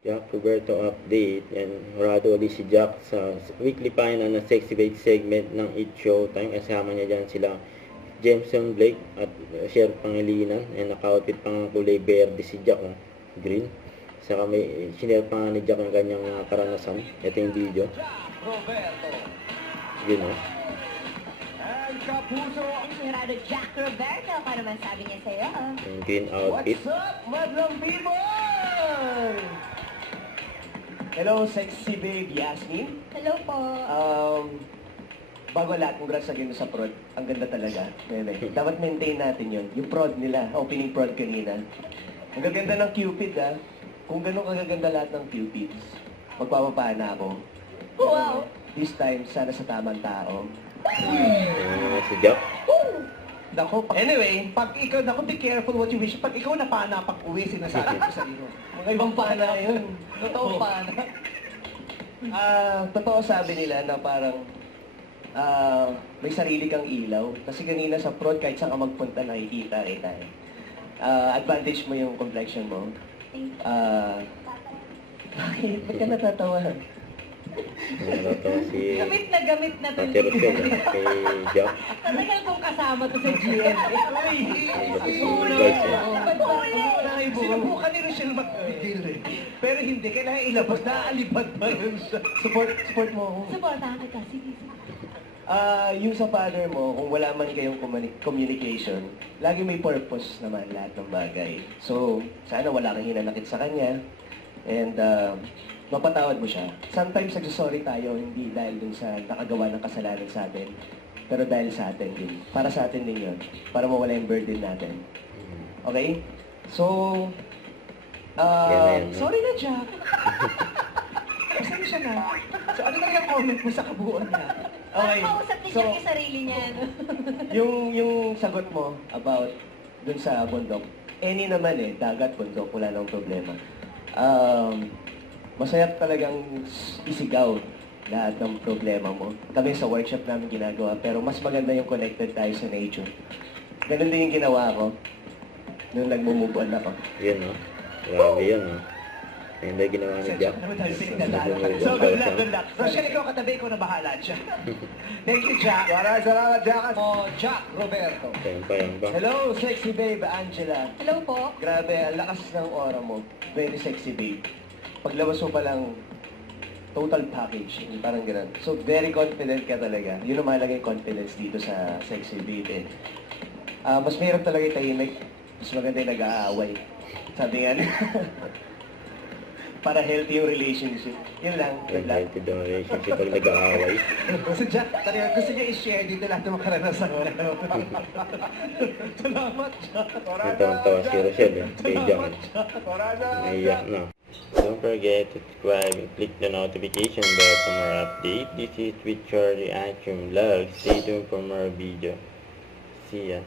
Jack Roberto update. Yan, horado ulit si Jack sa weekly final na Sexy Babe segment ng It Showtime. Kasama niya dyan sila Jameson Blake at Cher Pangilinan. And naka-outfit pang kulay verde si Jack, green. Saka may sinare pa nga ni Jack ang kanyang karanasan. Ito yung video. Yun, Kapuso! Ang sigurado Jack Roberto, paano man sabi niya sa'yo? yung green outfit. What's up, madlang people? Hello, sexy babe Yasmin. Hello po. Bago lahat, congrats again sa prod. Ang ganda talaga. Dapat maintain natin yun. Yung prod nila, opening prod kanina. Ang gaganda ng Cupid, ha? Kung ganun kagaganda lahat ng Cupids, magpapapana ako. Wow! This time, sana sa tamang tao. Si Jack. Dako, anyway, pag ikaw, dako, be careful what you wish. Pag ikaw napana pag uwi, sinasabi ko sa iyo. Mga ibang pana yun. Totoo pana. Totoo sabi nila na parang may sarili kang ilaw. Kasi kanina sa prod, kahit saan ka magpunta, nakikita kita eh. Advantage mo yung complexion mo. Bakit? Ba't ka natatawa? Ano to, si Gamit na to. Ate Rosel, kay Jack. Tatagal kong kasama to sa GM. Sinubukan ni Rochelle mag-deal eh. Pero hindi, kailangan ilabas. Naaalipad pa rin siya. Support mo ako. Supportahan kita. Sige. Yung sa father mo, kung wala man kayong communication, lagi may purpose naman lahat ng bagay. So, sana wala kang hinanakit sa kanya. And, mapatawad mo siya. Sometimes nagsasorry tayo, hindi dahil dun sa nakagawa ng kasalanan sa atin, pero dahil sa atin din. Para sa atin din yun. Para mawala yung burden natin. Okay? So, sorry na, Jack. Pasensya na. So, ano na yung comment mo sa kabuuan niya? Okay. Kausap ni Jack yung sarili niya. No? yung sagot mo about dun sa bundok, any naman eh, dagat, bundok, wala nang problema. Masaya talagang isigaw lahat ng problema mo. Kami sa workshop namin ginagawa, pero mas maganda yung connected tayo sa nature. Ganun din yung ginawa ko nung nag-move on ako. Yun, grabe yun, Ayun na ginawa ni Jack. So, good luck. Rochelle, ikaw katabi, ikaw na bahala siya. Thank you, Jack. Maraming salamat, Jack. Jack Roberto. Yan pa. Hello, sexy babe, Angela. Hello po. Grabe, ang lakas ng aura mo. Very sexy babe. Paglabas mo palang total package, parang gano'n. So, very confident ka talaga. Yun ang mahalaga yung confidence dito sa sexy babe. Mas mahirap talaga yung tahimik. Mas maganda yung nag-aaway. Sabi nga para healthy yung relationship. Yun lang. Good luck. Healthy daw relationship pag nag-aaway. So, Jack, talaga gusto niya i-share dito lahat ng makaranasan mo. Salamat, Jack. Natawa si Rochelle, kay Jack. Naiyak na. Don't forget to subscribe and click the notification bell for more update. This is Twitch Reaction Vlog. Stay tuned for more video. See ya.